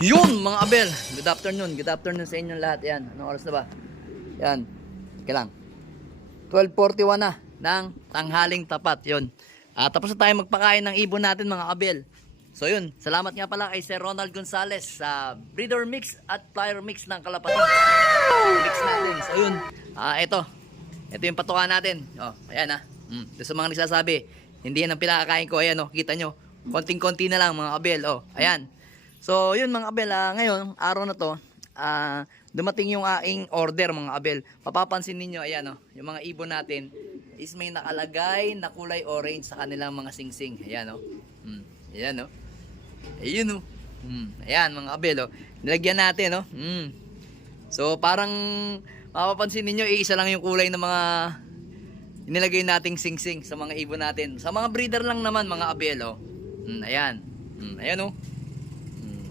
Yun mga Abel, good afternoon sa inyong lahat. Yan, anong oras na ba? Yan, kailang 12:41 na ng tanghaling tapat. Yun, tapos na tayo magpakain ng ibon natin mga Abel. So yun, salamat nga pala kay Sir Ronald Gonzales sa breeder mix at flyer mix ng Kalapati. Mix natin. So yun, ito yung patukan natin. Ayan sa mga nagsasabi, hindi yan ang pinakakain ko. Ayan kita nyo, konting-konti na lang mga Abel. Ayan. So yun mga Abel, ngayon araw na to, dumating yung aking order mga Abel. Papapansin ninyo, ayan yung mga ibon natin is may nakalagay na kulay orange sa kanilang mga singsing. Ayan ayan ayun ayan mga Abel, nilagyan natin So parang mapapansin ninyo, iisa lang yung kulay ng mga nilagay nating singsing sa mga ibon natin. Sa mga breeder lang naman mga Abel, ayan ayan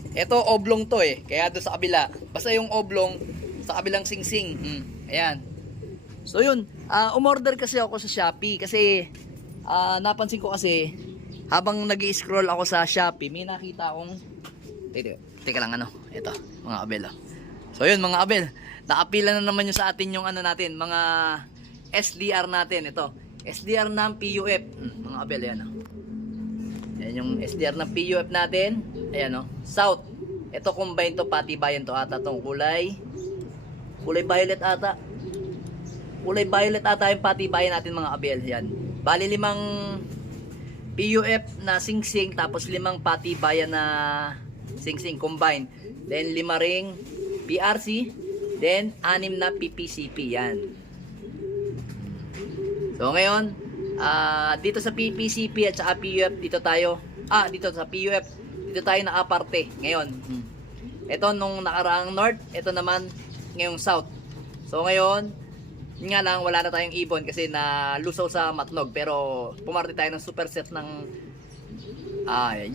ito oblong to kaya doon sa kabila, basta yung oblong sa kabilang singsing. Ayan. So yun, umorder kasi ako sa Shopee kasi napansin ko kasi habang nag-i-scroll ako sa Shopee, may nakita akong teka lang ito mga Abel. So yun mga Abel, nakapila na naman yung sa atin yung natin, mga SDR natin. Ito, SDR ng PUF. Mga Abel, yan Yan yung SDR ng PUF natin. Ayan South. Ito combine to, patibayan to ata tong kulay violet ata. Kulay violet ata yung patibayan natin mga Abel. Yan. Bali 5 PUF na singsing, tapos 5 patibayan na singsing combine. Then 5 ring PRC, then 6 na PPCP. Yan. So ngayon, dito sa PPCP at sa PUF, dito sa PUF, dito tayo nakaparte ngayon. Ito nung nakaraang north, ito naman ngayong south. So ngayon, yun nga lang, wala na tayong ibon kasi nalusaw sa Matnog, pero pumarte tayo ng superset ng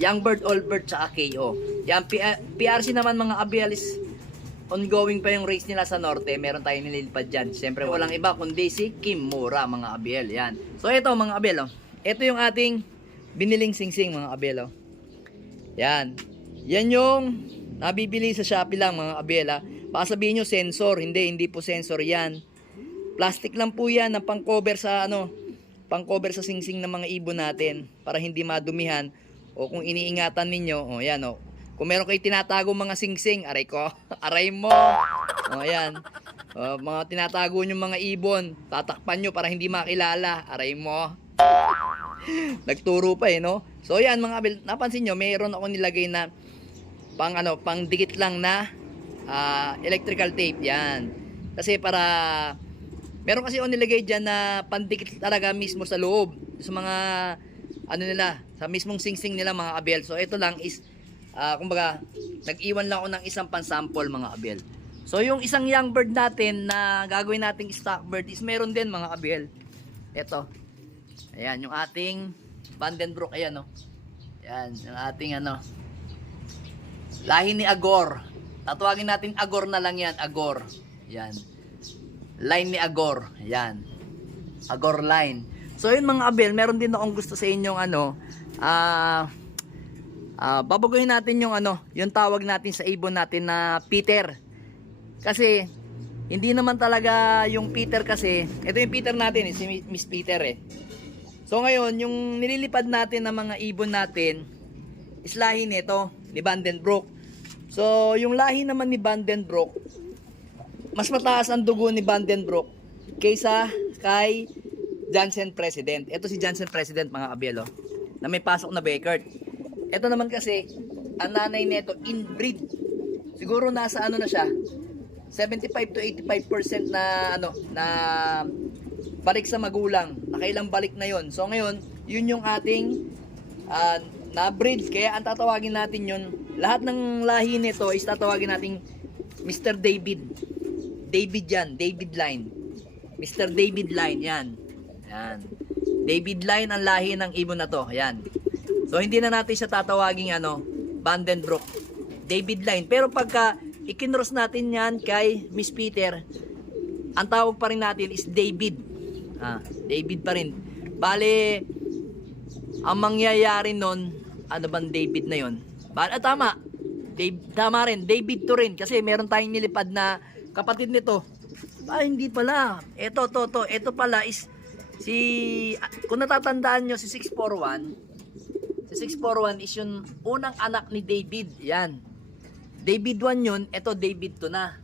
Young Bird, Old Bird, tsaka KO. Yan, PRC naman mga Abelis, ongoing pa yung race nila sa norte. Meron tayong nililipad dyan. Siyempre walang iba kundi si Kimura mga Abel. Yan. So ito mga Abel, ito yung ating biniling singsing mga Abel. Yan. Yan yung nabibili sa Shopee lang mga Abel. Baka sabihin nyo sensor. Hindi po sensor yan. Plastic lang po yan na pang-cover sa pang-cover sa singsing ng mga ibon natin para hindi madumihan. O kung iniingatan ninyo, yan kung meron kayo tinatago mga singsing, aray ko, aray mo. Ayan. Mga tinatago nyo mga ibon, tatakpan nyo para hindi makilala, aray mo. Nagturo pa So yan mga Abel, napansin nyo, mayroon ako nilagay na pang dikit lang na electrical tape. Yan. Kasi para meron kasi ako nilagay dyan na pandikit talaga mismo sa loob, sa mga nila, sa mismong singsing nila mga Abel. So ito lang is kumbaga, nag-iwan lang ako ng isang pansample mga Abel. So yung isang young bird natin na gagawin nating stock bird is meron din mga Abel. Ito. Ayan, yung ating Vandenbroek. Ayan Ayan, yung ating lahi ni Agor. Tatawagin natin Agor na lang yan. Agor. Ayan. Line ni Agor. Ayan. Agor line. So yun mga Abel, meron din akong gusto sa inyong babaguhin natin yung tawag natin sa ibon natin na Peter. Kasi hindi naman talaga yung Peter kasi, ito yung Peter natin si Miss Peter So ngayon, yung nililipad natin ng mga ibon natin is lahi nito, ni Vandenbroek. So yung lahi naman ni Vandenbroek, mas mataas ang dugo ni Vandenbroek kaysa kay Jansen President. Ito si Jansen President mga Abel na may pasok na Beckert. Ito naman kasi, ang nanay nito inbreed. Siguro nasa na siya, 75 to 85% na na balik sa magulang. Nakailang balik na yon. So ngayon, yun yung ating na breed. Kaya ang tatawagin natin yun, lahat ng lahi nito is tatawagin natin Mr. David. David yan, David Line. Mr. David Line, yan. Yan. David Line ang lahi ng ibon na to. Yan. So hindi na natin siya tatawaging Vandenbroek, David Line. Pero pagka ikinross natin yan kay Miss Peter, ang tawag pa rin natin is David. David pa rin. Bale, ang mangyayari nun, ano bang David na yon? Tama. Tama rin, David to rin. Kasi meron tayong nilipad na kapatid nito. Hindi pala. Ito pala is kung natatandaan nyo si 641. Si 641 is yung unang anak ni David. Yan. David 1 yun, ito David 2 na.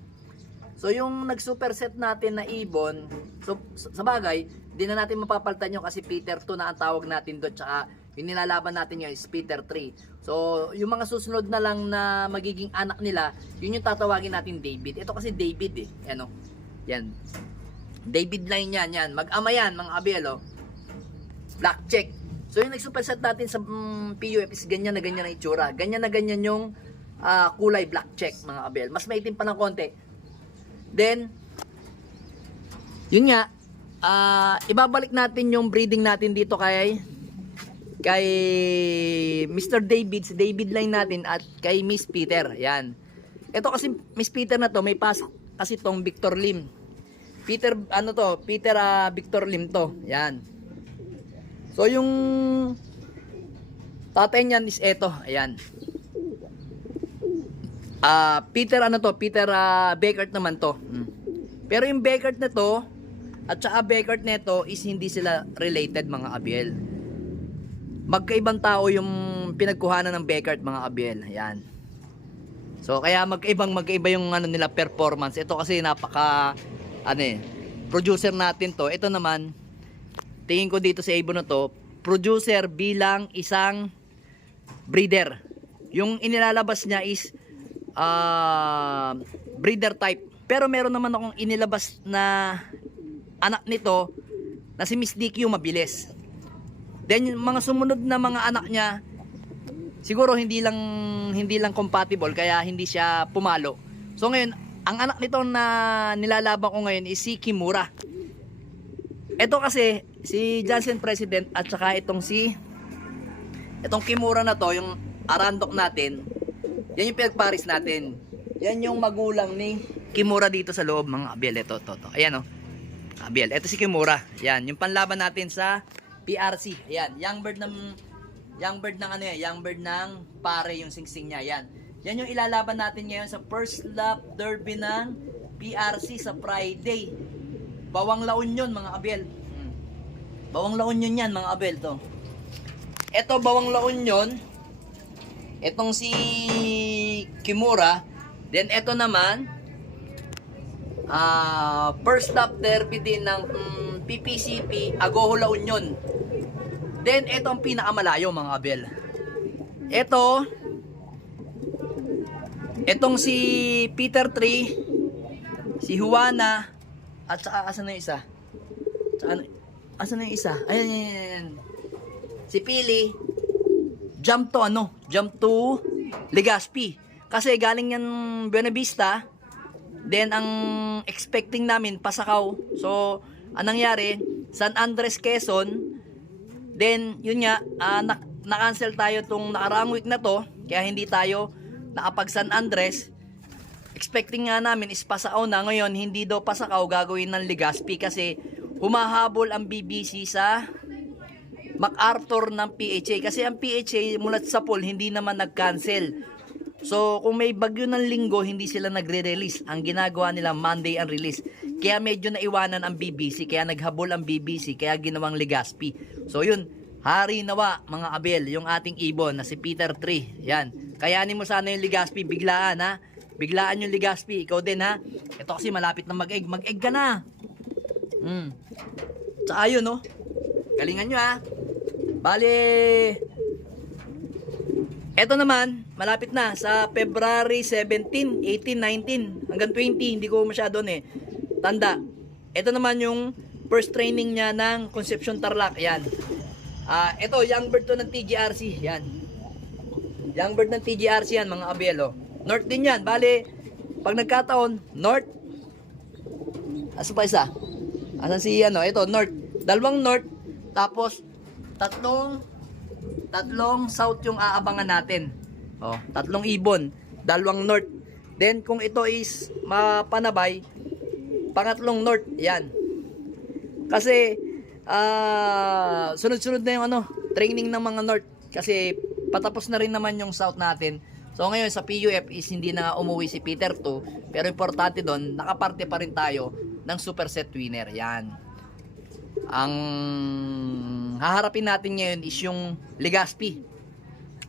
So yung nag-superset natin na ibon, so sa bagay, di na natin mapapalitan yun kasi Peter 2 na ang tawag natin doon. Tsaka yung nilalaban natin yun is Peter 3. So yung mga susunod na lang na magiging anak nila, yun yung tatawagin natin David. Ito kasi David Ano? Yan. David line yan. Mag-ama yan mga abel. Black check. So yung nag-superset natin sa PUF is ganyan na ganyan ang itsura. Ganyan na ganyan yung kulay black check mga abel. Mas maitim pa ng konti. Then, yun nga, ibabalik natin yung breeding natin dito kay Mr. David, si David line natin at kay Miss Peter. Yan. Ito kasi Miss Peter na to, may pasok kasi tong Victor Lim. Peter Victor Lim to. Yan. So yung tatay niyan is eto, ayan. Peter Beckert naman to. Pero yung Beckert na to at saka Beckert nito is hindi sila related mga abiel. Magkaibang tao yung pinagkuhanan ng Beckert mga abiel. Ayan. So kaya magkaiba yung nila performance. Ito kasi napaka producer natin to. Ito naman tingin ko dito sa ibon na to, producer bilang isang breeder. Yung inilalabas niya is breeder type. Pero meron naman akong inilabas na anak nito na si Miss DQ mabilis. Then yung mga sumunod na mga anak niya siguro hindi lang compatible kaya hindi siya pumalo. So ngayon, ang anak nito na nilalaban ko ngayon is si Kimura. Ito kasi si Johnson President at saka itong Kimura na to, yung Arandok natin, yan yung pinagparis natin. Yan yung magulang ni Kimura dito sa loob mga abiel. Ito. Ayan abiel. Ito si Kimura. Yan, yung panlaban natin sa PRC. Ayan, young bird ng pare yung singsing niya. Yan yung ilalaban natin ngayon sa first lap derby ng PRC sa Friday. Bawang La Union mga abel. Bawang La Union yan mga abel to. Ito Bawang La Union. Etong si Kimura. Then ito naman first lap derby din ng PPCP Agoho La Union. Then ito ang pinakamalayo mga abel. Etong si Peter 3, si Juana, at saka asan na yung isa? Asan na yung isa? Ayan. Si Pili, jump to Legazpi. Kasi galing yan Buena Vista, then ang expecting namin Pasakaw. So, anong nangyari? San Andres, Quezon. Then, yun nga, na-cancel tayo tong nakaraang week na to, kaya hindi tayo nakapag San Andres. Expecting nga namin is Pasakaw na. Ngayon, hindi daw Pasakaw, gagawin ng Legazpi kasi humahabol ang BBC sa MacArthur ng PHA. Kasi ang PHA mula sa pool, hindi naman nag-cancel. So, kung may bagyo ng linggo, hindi sila nagre-release. Ang ginagawa nila, Monday ang release. Kaya medyo naiwanan ang BBC, kaya naghabol ang BBC, kaya ginawang Legazpi. So, yun, hari nawa, mga abel, yung ating ibon na si Peter 3. Yan. Kayanin mo sana yung Legazpi, biglaan ha. Biglaan yung Legazpi. Ikaw din ha. Ito kasi malapit na mag-egg. Mag-egg ka na. Tsaka yun no. Galingan nyo ha. Bale, eto naman, malapit na sa February 17, 18, 19, hanggang 20, hindi ko masyado tanda. Ito naman yung first training niya ng Concepcion Tarlac. Yan. Ito, young bird to ng TGRC. Yan. Young bird ng TGRC yan, mga abelo. North din yan. Bale, pag nagkataon, North. Asa pa isa? Asan si ito, North. Dalawang North, tapos tatlong South yung aabangan natin. Tatlong ibon, dalawang North. Then kung ito is mapanabay, pangatlong North. Yan. Kasi sunod-sunod na yung training ng mga North. Kasi patapos na rin naman yung South natin. So So ngayon sa PUF is hindi na nga umuwi si Peter 2, pero importante doon, nakaparte pa rin tayo ng super set winner. Yan. Ang haharapin natin ngayon is yung Legazpi.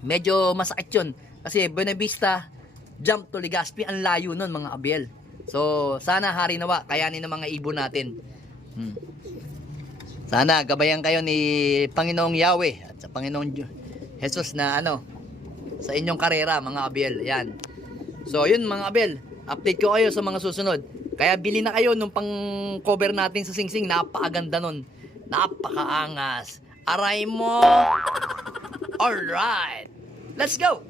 Medyo masakit yun. Kasi Buena Vista, jump to Legazpi, ang layo nun mga Abiel. So, sana hari nawa, kayanin ng mga ibon natin. Sana gabayan kayo ni Panginoong Yahweh at sa Panginoong Jesus na sa inyong karera mga Abiel. Yan. So, yun mga Abiel, update ko kayo sa mga susunod. Kaya bili na kayo nung pang cover natin sa Singsing, napakaganda nun. Napakaangas. Aray mo. Alright. Let's go.